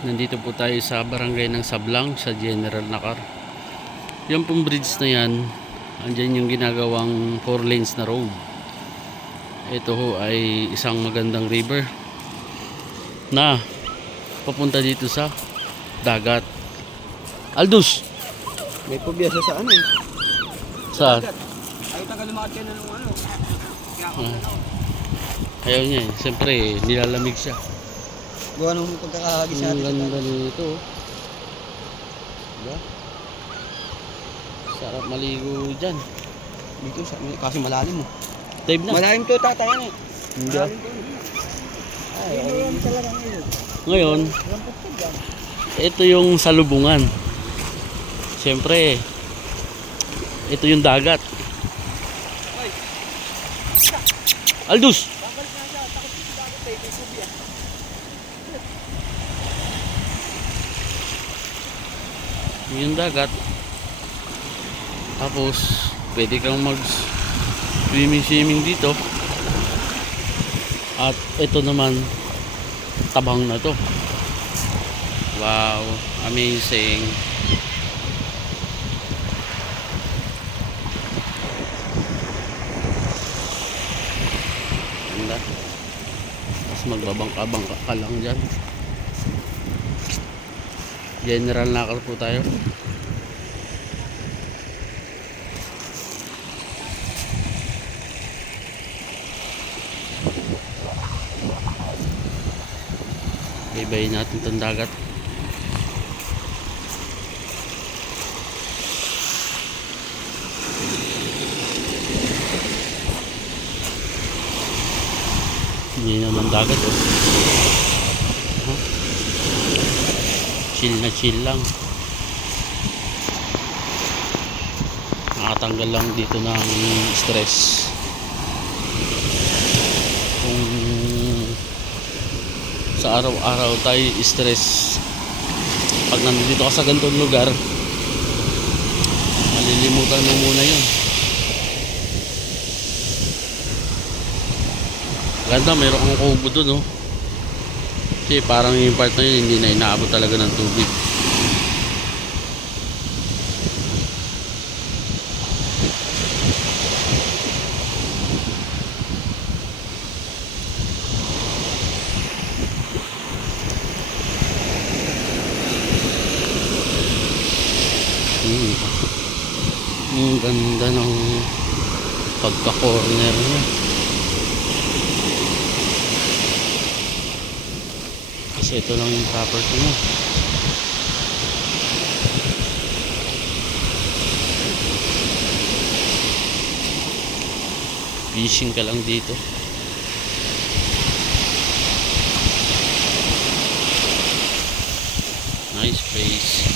Nandito po tayo sa barangay ng Sablang sa General Nakar. Yung pong bridge na yan, andyan yung ginagawang 4 lanes na road. Ito ho ay isang magandang river na papunta dito sa dagat. Aldous! May pabiyasa sa ano eh. Saan? Ay, taga lumakad ka na nung ano. Ayaw niya eh. Siyempre nilalamig siya. Gawa nung pagkakahagis Ang natin. ganda nito. Diba? Sarap maligo dyan. Dito, kasi malalim mo. Dive na. Malalim to, tatayan eh. Hindi. Malalim to. Ay, okay. Talagang yun. Ngayon, Rampot ka dyan. ito yung salubungan. Siyempre, ito yung dagat. Aldous! Yung dagat. Tapos, pwede kang mag swimming dito. At ito naman, tabang na to. Wow, amazing. Ganda. Tapos magbabangka-bangka ka lang dyan. General Nakar po tayo. Ibayin natin itong dagat. Hindi naman dagat oh. Chill na chill lang. Nakatanggal lang dito ng stress. Kung sa araw-araw tayo stress, pag nandito ka sa ganitong lugar, malilimutan mo muna yun. Ganda, mayroon akong kubo dun oh. Kasi parang yung part na yun hindi na inaabot talaga ng tubig. Ang ganda ng pagka-corner niya. Kasi ito lang yung property mo. Fishing ka lang dito. Nice place.